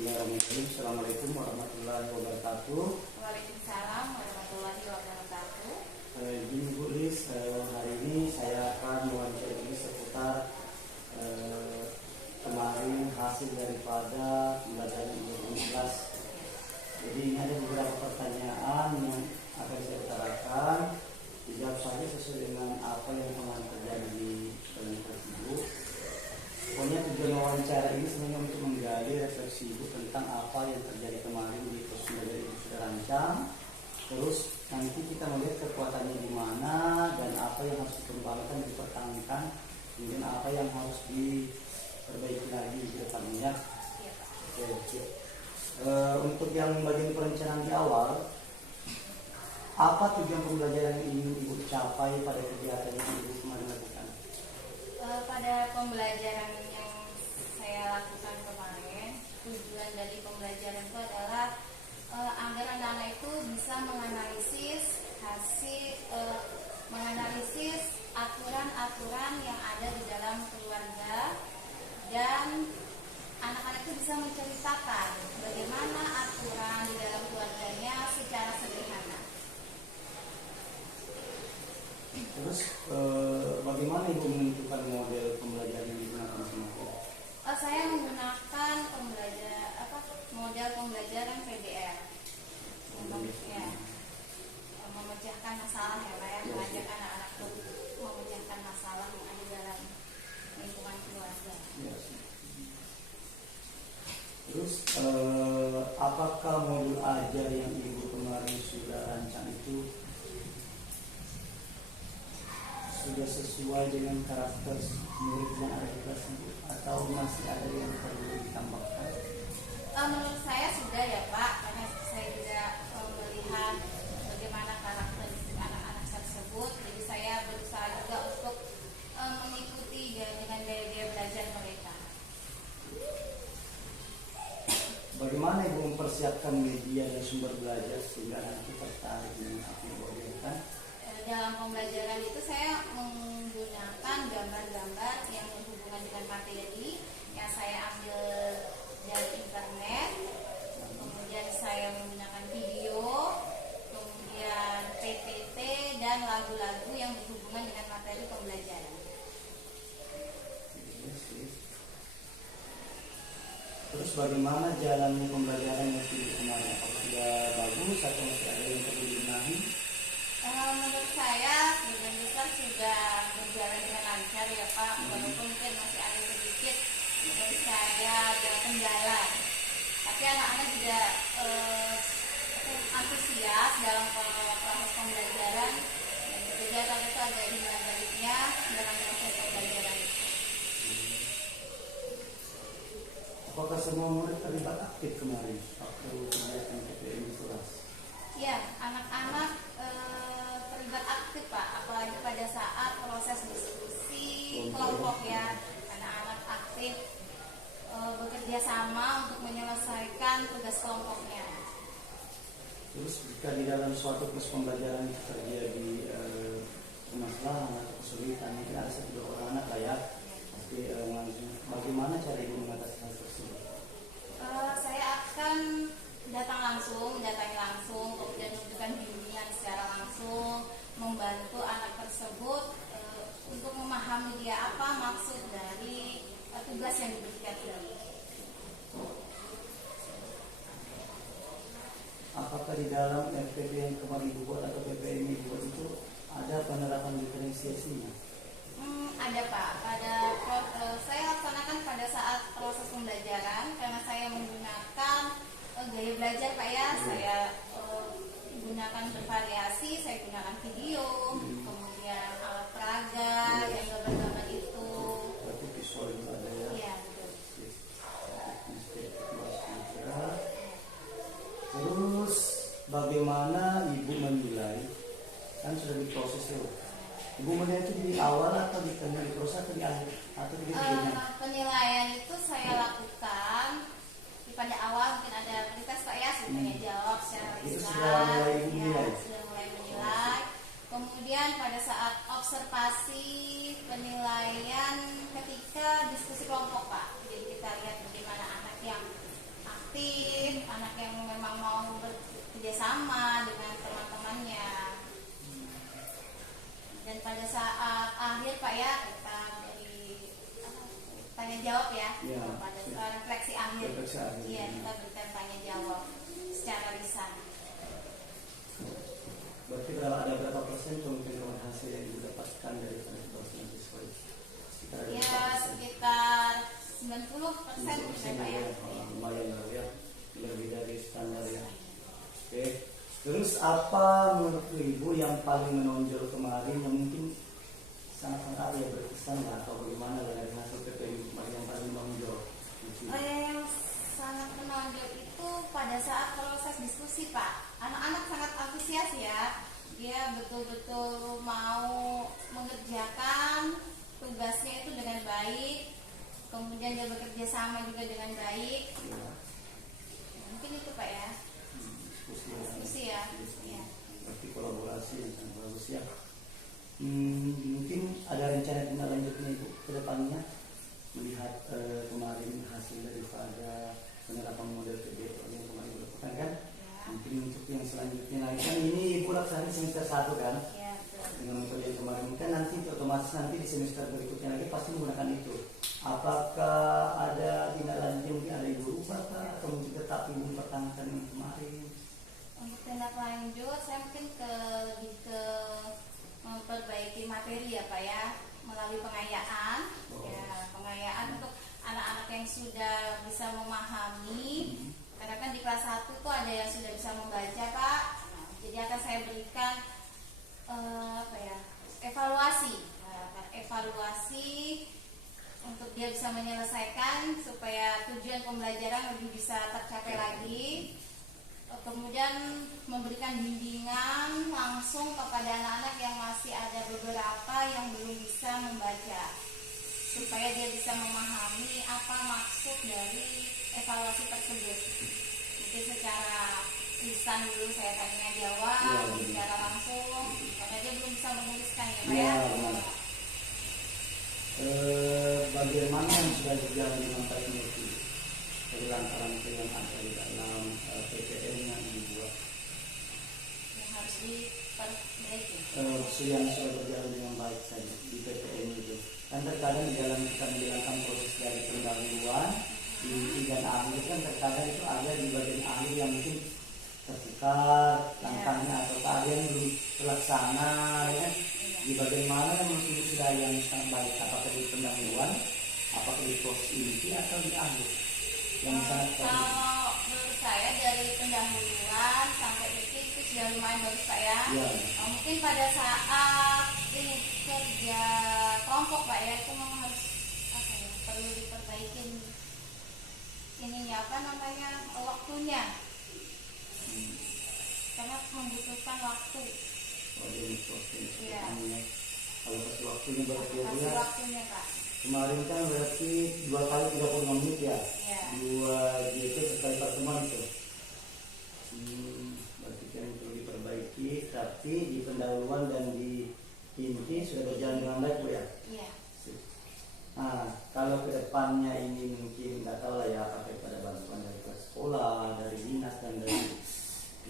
Bismillahirrahmanirrahim. Assalamualaikum warahmatullahi wabarakatuh. Waalaikumsalam warahmatullahi wabarakatuh. Gini Bu Lis, hari ini saya akan mewawancara seputar kemarin hasil daripada pembelajaran ilmu kelas. Jadi ini ada beberapa pertanyaan yang akan saya utarakan. Dijawab saja sesuai dengan apa yang kemarin terjadi di Universitas Ibu. Pokoknya tujuan wawancara ini sebenarnya untuk menggali refleksi Ibu tentang apa yang terjadi kemarin di proses belajar Ibu sudah rancang. Terus nanti kita melihat kekuatannya di mana dan apa yang harus dikembangkan, dipertahankan, kemudian apa yang harus diperbaiki lagi di depannya. Oke. Untuk yang bagian perencanaan di awal, apa tujuan pembelajaran yang ingin Ibu capai pada kegiatan yang Ibu kemarin lakukan? Pada pembelajaran yang saya lakukan kemarin, tujuan dari pembelajaran itu adalah agar anak-anak itu bisa menganalisis aturan-aturan yang ada di dalam keluarga, dan anak-anak itu bisa menceritakan bagaimana aturan di dalam keluarganya secara sederhana. Terus bagaimana Ibu menentukan model pembelajaran yang digunakan semua? Saya menggunakan model pembelajaran PBR untuk memecahkan masalah mengajak anak-anak untuk memecahkan masalah yang ada dalam lingkungan keluarga. Terus apakah modul ajar yang Ibu kemarin sudah rancang itu sudah sesuai dengan karakter murid yang ada di kelas Ibu, atau masih ada yang perlu ditambahkan? Menurut saya sudah ya Pak, karena saya juga melihat bagaimana karakteristik anak-anak tersebut. Jadi saya berusaha juga untuk mengikuti dengan gaya-gaya belajar mereka. Bagaimana Ibu mempersiapkan media dan sumber belajar sehingga anak itu tertarik dengan apa yang Ibu ajarkan? Dalam pembelajaran itu saya menggunakan gambar-gambar yang berhubungan dengan materi yang saya ambil dari internet. Kemudian saya menggunakan video, kemudian PPT dan lagu-lagu yang berhubungan dengan materi pembelajaran. Terus bagaimana jalannya pembelajaran yang kemarin? Apakah sudah bagus atau masih ada yang perlu dibenahi? Menurut saya sebagian besar sudah berjalan dengan lancar ya Pak, walaupun mungkin masih ada sedikit menurut saya ada kendala. Tapi anak-anak juga antusias dalam proses pembelajaran, dan kegiatan itu ada himpilan baliknya dalam proses pembelajaran. Apakah semua murid terlibat aktif kemarin waktu kegiatan PPM di kelas? Ya, anak-anak terlibat aktif Pak, apalagi pada saat proses diskusi kelompok ya. Anak-anak aktif bekerja sama untuk menyelesaikan tugas kelompoknya. Terus jika di dalam suatu proses pembelajaran itu terjadi permasalahan atau kesulitan, mungkin ada satu dua orang anak lah ya, pasti bagaimana cara Ibu mengatasi hal tersebut? Saya akan mendatangi langsung, kemudian memberikan bimbingan secara langsung, membantu anak tersebut untuk memahami dia apa maksud dari tugas yang diberikan ini. Apakah di dalam FPP yang kemarin Ibu buat atau PPM Ibu buat itu ada penerapan diferensiasinya? Ada Pak, saya laksanakan pada saat proses pembelajaran karena saya menggunakan gaya belajar Pak ya. Saya gunakan bervariasi, saya gunakan video, kemudian alat peraga yang gambar-gambar itu. Berarti visual itu ada ya? Iya, betul. Terus bagaimana Ibu menilai, kan sudah diproses ya, Ibu melihat itu di awal atau di tengah di proses atau di akhir atau di akhirnya? Penilaian itu saya lakukan pada awal, mungkin ada aktivitas Pak ya, tanya jawab secara Itu lisan. sudah mulai Ibu menilai? Sudah mulai menilai. Kemudian pada saat observasi penilaian ketika diskusi kelompok Pak, jadi kita lihat bagaimana anak yang aktif bersama dengan teman-temannya. Dan pada saat akhir Pak ya, kita beri tanya jawab ya. Ya. Pada saat refleksi akhir. Refleksi akhir. Iya, kita berikan tanya jawab secara lisan. Berarti ada berapa persen kemungkinan hasil yang didapatkan dari dosen siswa itu? Sekitar ada Ya, berapa persen? sekitar 90% 90% Pak ya. ya. Lumayan lah ya, lebih dari standar ya. Oke. Terus apa menurut Ibu yang paling menonjol kemarin yang mungkin sangat-sangat ya berkesan lah atau bagaimana lah dari hasil PPI kemarin yang paling menonjol? Yang sangat menonjol itu pada saat proses diskusi Pak. Anak-anak sangat antusias ya. Dia betul-betul mau mengerjakan tugasnya itu dengan baik. Kemudian dia bekerja sama juga dengan baik. Ya. Mungkin itu Pak ya. Diskusi ya. Ya. Berarti kolaborasi yang sangat bagus ya. Mungkin ada rencana tindak lanjutnya Ibu ke depannya melihat kemarin hasil daripada penerapan model PBL yang kemarin dilakukan kan? Ya. Mungkin untuk yang selanjutnya lagi kan ini Ibu laksanakan semester 1 kan? Ya, betul. Dengan metode yang kemarin kan nanti otomatis nanti di semester berikutnya lagi pasti menggunakan itu. Apakah ada tindak lanjut mungkin ada Ibu rubah atau mungkin tetap Ibu mempertahankan yang kemarin? Untuk tindak lanjut saya mungkin lebih ke memperbaiki materi ya Pak ya, melalui pengayaan. Ya, pengayaan untuk anak-anak yang sudah bisa memahami. Karena kan di kelas 1 tuh ada yang sudah bisa membaca Pak. Nah, jadi akan saya berikan evaluasi. Nah, evaluasi untuk dia bisa menyelesaikan supaya tujuan pembelajaran lebih bisa tercapai lagi. Kemudian memberikan bimbingan langsung kepada anak-anak yang masih ada beberapa yang belum bisa membaca, supaya dia bisa memahami apa maksud dari evaluasi tersebut. Mungkin secara lisan dulu saya tanya jawab, secara langsung, karena dia belum bisa menuliskan ya Pak ya. Bagaimana yang sudah berjalan dengan baik itu dari langkah-langkah yang ada di dalam PPN yang dibuat Yang harus diperbaiki. yang sudah berjalan dengan baik saja di PPN itu kan terkadang di dalam kita menjalankan proses dari pendahuluan di dan akhir kan terkadang itu ada di bagian akhir yang mungkin tertukar langkahnya atau ada yang belum terlaksana ya. Di bagian mana yang mungkin sudah yang sangat baik, apakah di pendahuluan, apakah di proses inti atau di akhir yang sangat baik? Kalau menurut saya dari pendahuluan sampai detik itu sudah lumayan bagus Pak ya. Mungkin pada saat ini kerja kelompok Pak ya, itu memang harus perlu diperbaikin ininya waktunya, karena membutuhkan waktu. Iya. Kalau kasih waktunya berarti Kasih waktunya Pak. Kemarin kan berarti 2 kali 35 menit ya. Iya. 2 JP sekali pertemuan itu. Berarti kan perlu diperbaiki. Tapi di pendahuluan dan di inti sudah berjalan dengan baik Bu ya. Iya. Nah, kalau kedepannya ini mungkin nggak tahu lah ya, pakai pada bantuan dari sekolah, dari dinas dan dari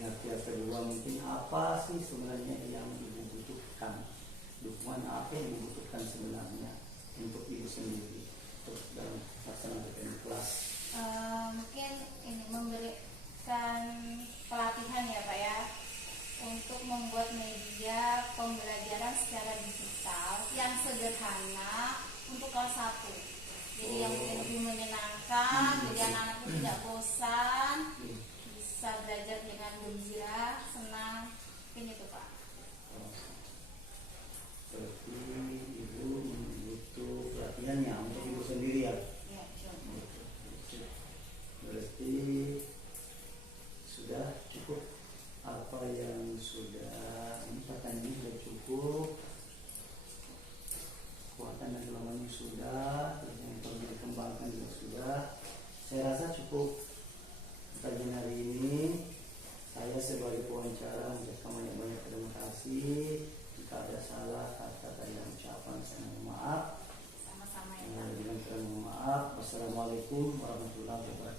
pihak kedua, mungkin apa sih sebenarnya yang Ibu butuhkan, dukungan apa yang Ibu butuhkan sebenarnya untuk Ibu sendiri untuk dalam pelaksanaan PPN kelas? Mungkin ini memberikan pelatihan ya Pak ya, untuk membuat media pembelajaran secara digital yang sederhana untuk kelas 1. Jadi yang lebih menyenangkan, jadi anak-anak itu tidak bosan, bisa belajar dengan gembira, senang. Ini tuh Pak. Berarti Ibu butuh pelatihannya untuk Ibu sendiri ya? Iya, Berarti sudah cukup apa yang sudah ini sudah cukup, kekuatan dan kelemahannya sudah, terus yang perlu dikembangkan juga sudah. Saya rasa cukup kajian hari ini. Saya sebagai pewawancara mengucapkan banyak-banyak terima kasih. Jika ada salah kata-kata yang ucapan saya mohon maaf. Sama-sama ya Pak. Dengan mohon maaf. Wassalamualaikum warahmatullahi wabarakatuh.